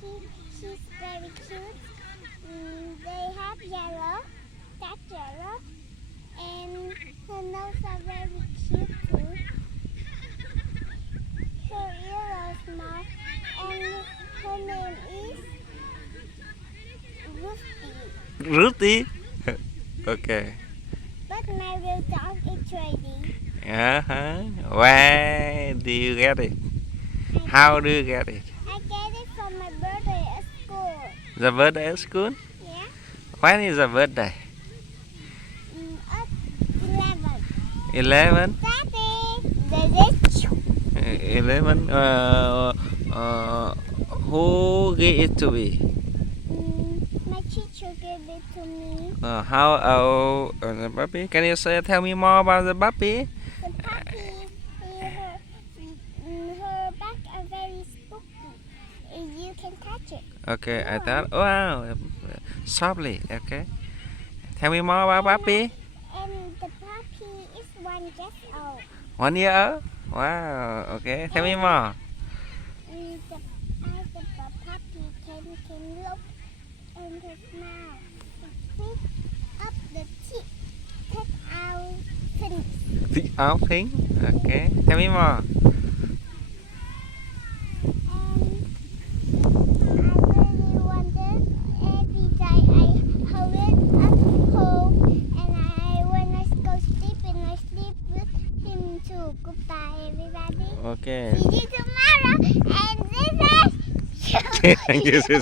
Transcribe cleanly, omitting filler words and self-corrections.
puppy. She's very cute. They have yellow, dark yellow, and her nose are very cute too. Her ears are small, and her name is Rusty. Ruthie. Okay. But my real dog is Trading. Uh-huh. Where do you get it? How do you get it? I get it from my birthday at school. The birthday at school? Yeah? When is the birthday? At 11. 11? Daddy, this is 11. Who gave it to me? my teacher gave it to me. How old the puppy? Can you tell me more about the puppy? The puppy, her back are very spooky. You can touch it. Okay, I thought, wow, softly. Okay. Tell me more about puppy. And the puppy is 1 year old. 1 year old? Wow. Okay. Tell me more. The eyes of the puppy can look and her smile. Pick up the teeth. Take out things. The outing. Okay. Tell me more. I really wanted every day I hold it at home and when I go sleep and I sleep with him too. Goodbye everybody. Okay. See you tomorrow and this is Thank you.